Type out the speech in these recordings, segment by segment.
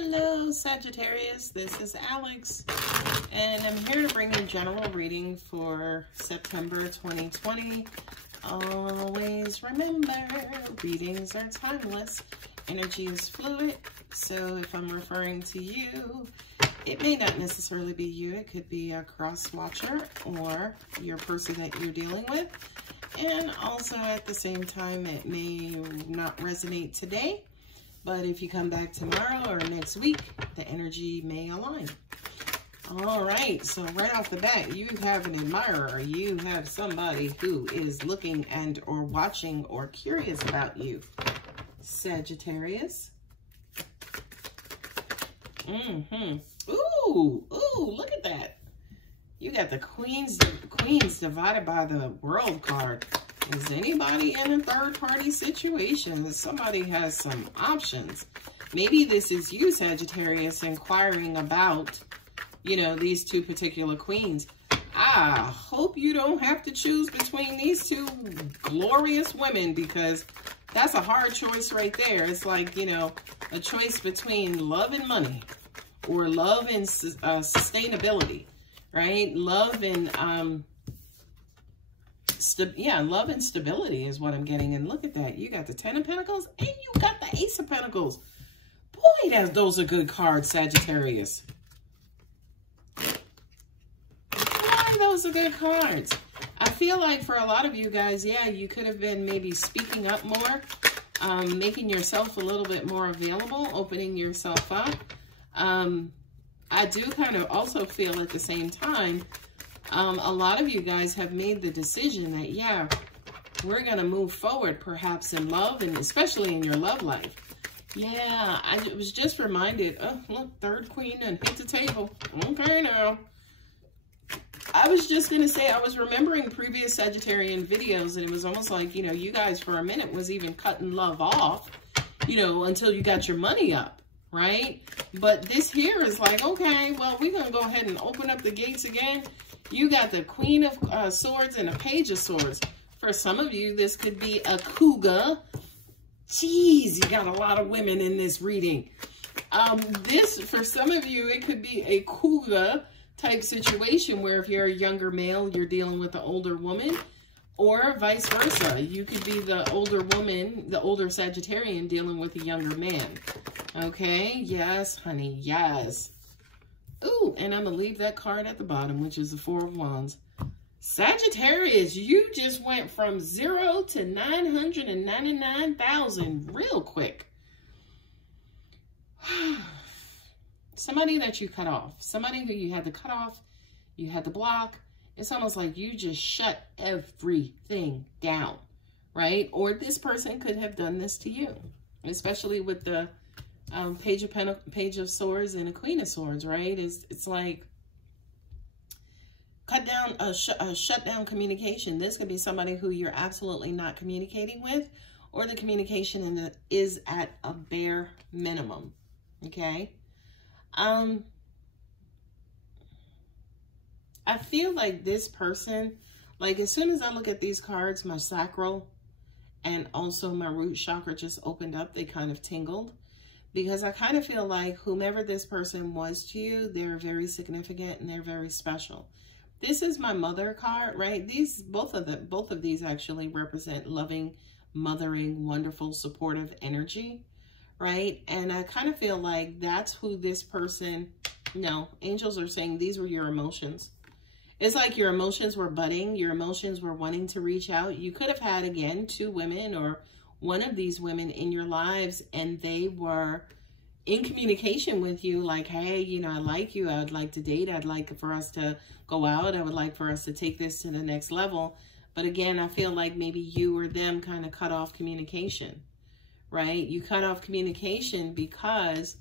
Hello, Sagittarius. This is Alex, and I'm here to bring you a general reading for September 2020. Always remember, readings are timeless. Energy is fluid, so if I'm referring to you, it may not necessarily be you. It could be a cross-watcher or your person that you're dealing with. And also at the same time, it may not resonate today, but if you come back tomorrow or next week, the energy may align. All right, so right off the bat, you have an admirer. You have somebody who is looking and or watching or curious about you. Sagittarius. Ooh, look at that. You got the queens divided by the world card. Is anybody in a third-party situation? Somebody has some options. Maybe this is you, Sagittarius, inquiring about, you know, these two particular queens. I hope you don't have to choose between these two glorious women, because that's a hard choice right there. It's like, you know, a choice between love and money, or love and sustainability, right? Love and love and stability is what I'm getting. And look at that. You got the 10 of Pentacles and you got the Ace of Pentacles. Boy, those are good cards, Sagittarius. Boy, those are good cards. I feel like for a lot of you guys, yeah, you could have been maybe speaking up more, making yourself a little bit more available, opening yourself up. I do kind of also feel at the same time, a lot of you guys have made the decision that, yeah, we're going to move forward perhaps in love, and especially in your love life. Yeah, I was just reminded, oh, look, third queen and hit the table. Okay, now. I was just going to say, I was remembering previous Sagittarian videos, and it was almost like, you know, you guys for a minute was even cutting love off, you know, until you got your money up, right? But this here is like, okay, well, we're going to go ahead and open up the gates again. You got the Queen of Swords and a Page of Swords. For some of you, this could be a cougar. Jeez, you got a lot of women in this reading. For some of you, it could be a cougar type situation where if you're a younger male, you're dealing with an older woman, or vice versa. You could be the older woman, the older Sagittarian dealing with a younger man. Okay, yes, honey, yes. Ooh, and I'm going to leave that card at the bottom, which is the Four of Wands. Sagittarius, you just went from 0 to 999,000 real quick. Somebody that you cut off. Somebody who you had to cut off, you had to block. It's almost like you just shut everything down, right? Or this person could have done this to you, especially with the Page of Swords and a Queen of Swords, right? It's like cut down, shut down communication. This could be somebody who you're absolutely not communicating with, or the communication is at a bare minimum. Okay. I feel like this person, like as soon as I look at these cards, my sacral and also my root chakra just opened up. They kind of tingled. Because I kind of feel like whomever this person was to you, they're very significant and they're very special. This is my mother card, right? Both of these actually represent loving, mothering, wonderful, supportive energy, right? And I kind of feel like that's who this person, no, angels are saying these were your emotions. It's like your emotions were budding, your emotions were wanting to reach out. You could have had, again, two women or one of these women in your lives, and they were in communication with you like, hey, you know, I like you. I would like to date. I'd like for us to go out. I would like for us to take this to the next level. But again, I feel like maybe you or them kind of cut off communication, right? You cut off communication because,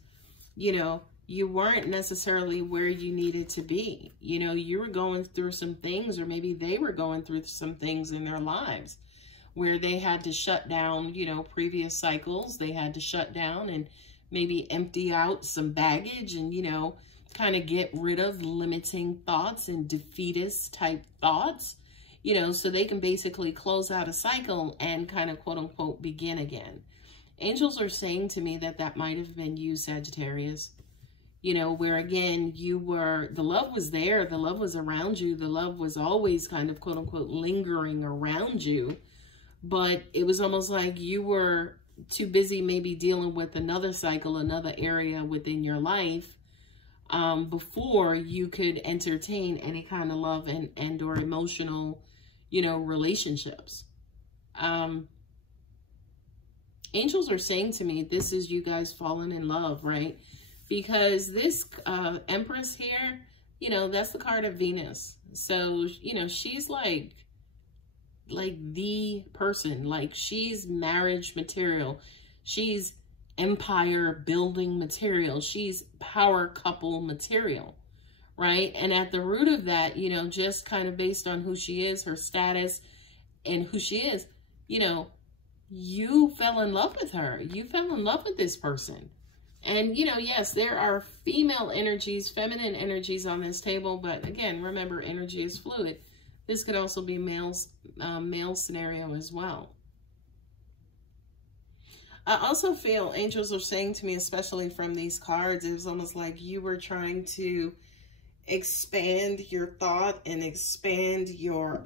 you know, you weren't necessarily where you needed to be. You know, you were going through some things, or maybe they were going through some things in their lives where they had to shut down, you know, previous cycles. They had to shut down and maybe empty out some baggage and, you know, kind of get rid of limiting thoughts and defeatist type thoughts, you know, so they can basically close out a cycle and kind of quote unquote begin again. Angels are saying to me that that might have been you, Sagittarius. You know, where again, you were, the love was there, the love was around you, the love was always kind of quote unquote lingering around you, but it was almost like you were too busy maybe dealing with another cycle, another area within your life, before you could entertain any kind of love and or emotional, you know, relationships. Angels are saying to me, this is you guys falling in love, right? Because this Empress here, you know, that's the card of Venus. So, you know, she's like the person, like she's marriage material. She's empire building material. She's power couple material, right? And at the root of that, you know, just kind of based on who she is, her status and who she is, you know, you fell in love with her. You fell in love with this person. And, you know, yes, there are female energies, feminine energies on this table. But again, remember, energy is fluid. This could also be male scenario as well. I also feel angels are saying to me, especially from these cards, it was almost like you were trying to expand your thought and expand your,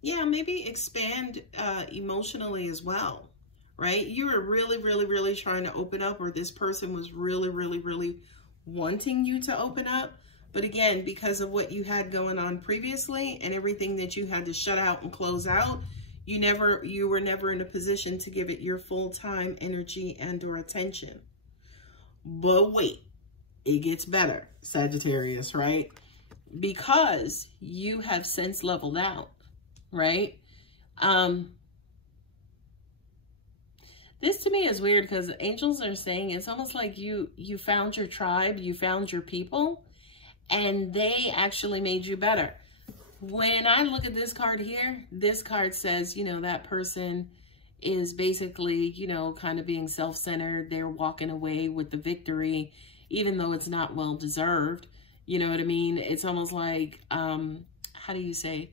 yeah, maybe expand emotionally as well. Right? You were really trying to open up, or this person was really wanting you to open up. But again, because of what you had going on previously and everything that you had to shut out and close out, you were never in a position to give it your full-time energy and or attention. But wait, it gets better, Sagittarius, right? Because you have since leveled out, right? This to me is weird because angels are saying it's almost like you found your tribe, you found your people, and they actually made you better. When I look at this card here, this card says, you know, that person is basically, you know, kind of being self-centered. They're walking away with the victory, even though it's not well-deserved. You know what I mean? It's almost like, how do you say?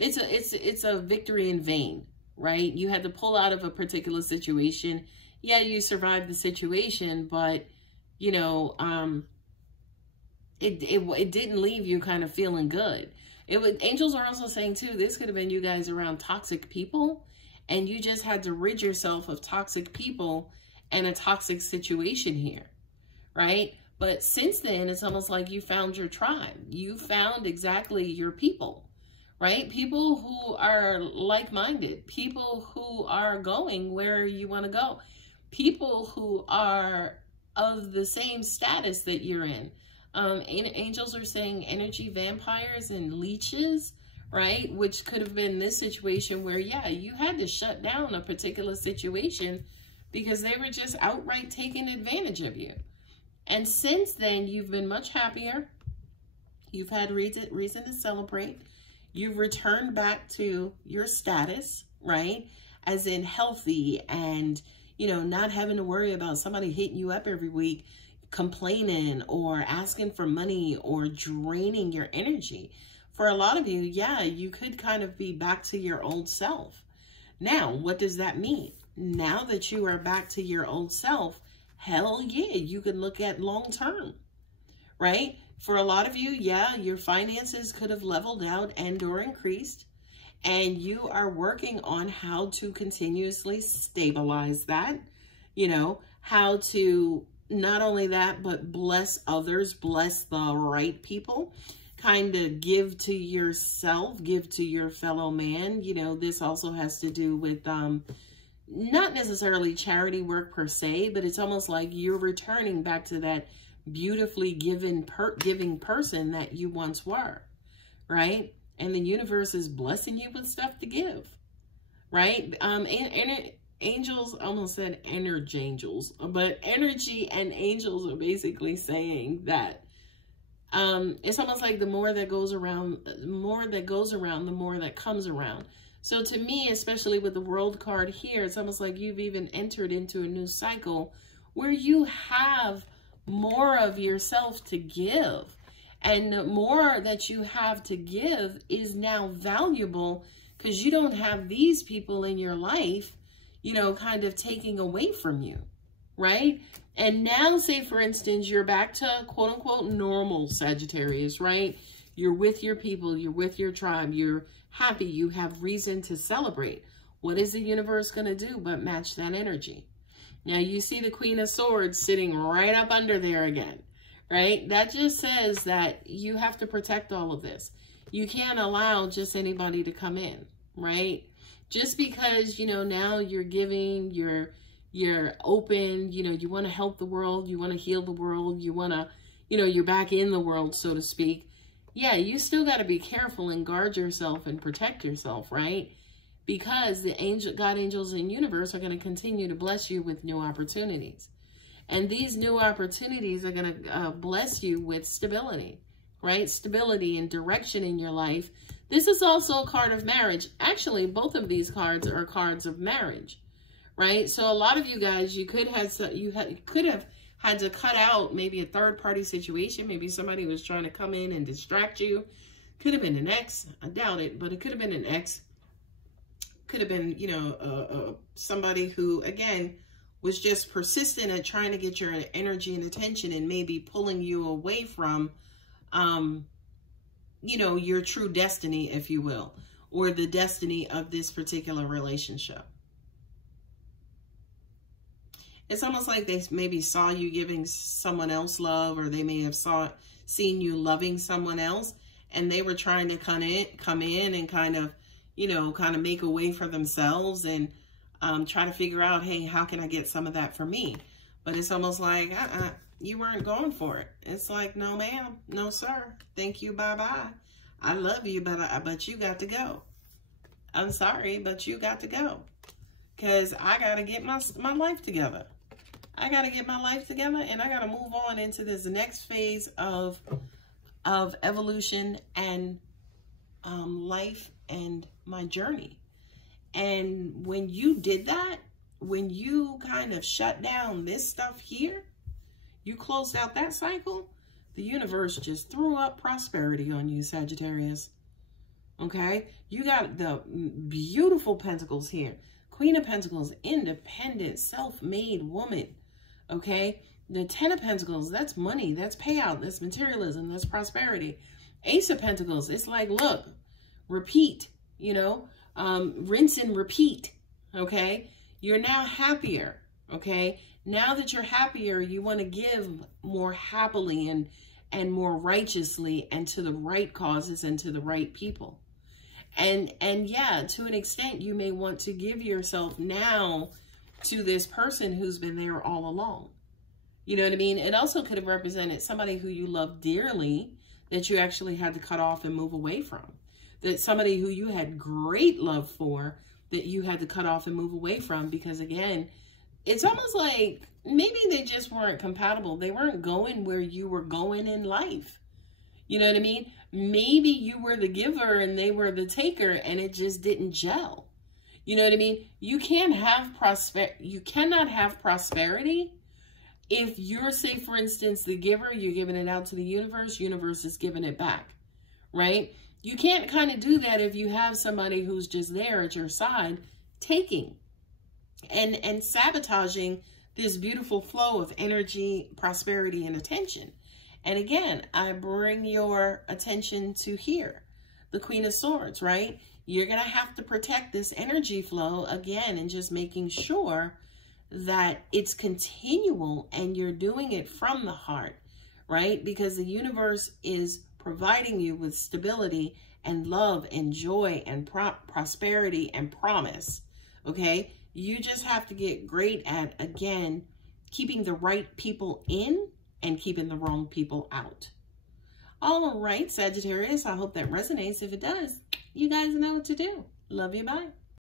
It's a victory in vain. Right? You had to pull out of a particular situation. Yeah, you survived the situation, but, you know, it didn't leave you kind of feeling good. Angels are also saying, too, this could have been you guys around toxic people, and you just had to rid yourself of toxic people and a toxic situation here, right? But since then, it's almost like you found your tribe. You found exactly your people. Right? People who are like-minded, people who are going where you want to go, people who are of the same status that you're in. Angels are saying energy vampires and leeches, right? Which could have been this situation where, yeah, you had to shut down a particular situation because they were just outright taking advantage of you. And since then, you've been much happier. You've had reason to celebrate. You've returned back to your status, right? As in healthy and, you know, not having to worry about somebody hitting you up every week, complaining or asking for money or draining your energy. For a lot of you, yeah, you could kind of be back to your old self. Now, what does that mean? Now that you are back to your old self, hell yeah, you can look at long term, right? For a lot of you, yeah, your finances could have leveled out and or increased, and you are working on how to continuously stabilize that, you know, how to not only that, but bless others, bless the right people, kind of give to yourself, give to your fellow man. You know, this also has to do with not necessarily charity work per se, but it's almost like you're returning back to that beautifully giving person that you once were, right? And the universe is blessing you with stuff to give, right? Angels, almost said energy angels, but energy and angels are basically saying that it's almost like the more that goes around, the more that comes around. So to me, especially with the World card here, it's almost like you've even entered into a new cycle where you have more of yourself to give. And the more that you have to give is now valuable because you don't have these people in your life, you know, kind of taking away from you, right? And now, say, for instance, you're back to quote unquote normal Sagittarius, right? You're with your people, you're with your tribe, you're happy, you have reason to celebrate. What is the universe going to do but match that energy? Now, you see the Queen of Swords sitting right up under there again, right? That just says that you have to protect all of this. You can't allow just anybody to come in, right? Just because, you know, now you're giving, you're open, you know, you want to help the world, you want to heal the world, you want to, you know, you're back in the world, so to speak. Yeah, you still got to be careful and guard yourself and protect yourself, right? Because the God angels in universe are going to continue to bless you with new opportunities. And these new opportunities are going to bless you with stability, right? Stability and direction in your life. This is also a card of marriage. Actually, both of these cards are cards of marriage, right? So a lot of you guys, you could have had to cut out maybe a third-party situation. Maybe somebody was trying to come in and distract you. Could have been an ex. I doubt it, but it could have been an ex. Could have been, you know, somebody who, again, was just persistent at trying to get your energy and attention and maybe pulling you away from, you know, your true destiny, if you will, or the destiny of this particular relationship. It's almost like they maybe saw you giving someone else love, or they may have seen you loving someone else, and they were trying to come in and kind of, you know, kind of make a way for themselves and try to figure out, hey, how can I get some of that for me? But it's almost like, you weren't going for it. It's like, no, ma'am, no, sir. Thank you, bye-bye. I love you, but you got to go. I'm sorry, but you got to go. Because I got to get my life together. I got to get my life together, and I got to move on into this next phase of evolution and life and my journey. And when you did that, when you kind of shut down this stuff here, you closed out that cycle, the universe just threw up prosperity on you, Sagittarius. Okay? You got the beautiful pentacles here. Queen of Pentacles, independent, self-made woman. Okay? The Ten of Pentacles, that's money, that's payout, that's materialism, that's prosperity. Ace of Pentacles, it's like, look, repeat, you know, rinse and repeat. Okay? You're now happier. Okay? Now that you're happier, you want to give more happily and more righteously and to the right causes and to the right people. And yeah, to an extent, you may want to give yourself now to this person who's been there all along. You know what I mean? It also could have represented somebody who you love dearly that you actually had to cut off and move away from. That somebody who you had great love for that you had to cut off and move away from, because again, it's almost like maybe they just weren't compatible. They weren't going where you were going in life. You know what I mean? Maybe you were the giver and they were the taker, and it just didn't gel. You know what I mean? You cannot have prosperity if you're, say, for instance, the giver, you're giving it out to the universe is giving it back, right? You can't kind of do that if you have somebody who's just there at your side taking and sabotaging this beautiful flow of energy, prosperity, and attention. And again, I bring your attention to here, the Queen of Swords, right? You're going to have to protect this energy flow again, and just making sure that it's continual and you're doing it from the heart, right? Because the universe is providing you with stability and love and joy and prosperity and promise, okay? You just have to get great at, again, keeping the right people in and keeping the wrong people out. All right, Sagittarius, I hope that resonates. If it does, you guys know what to do. Love you, bye.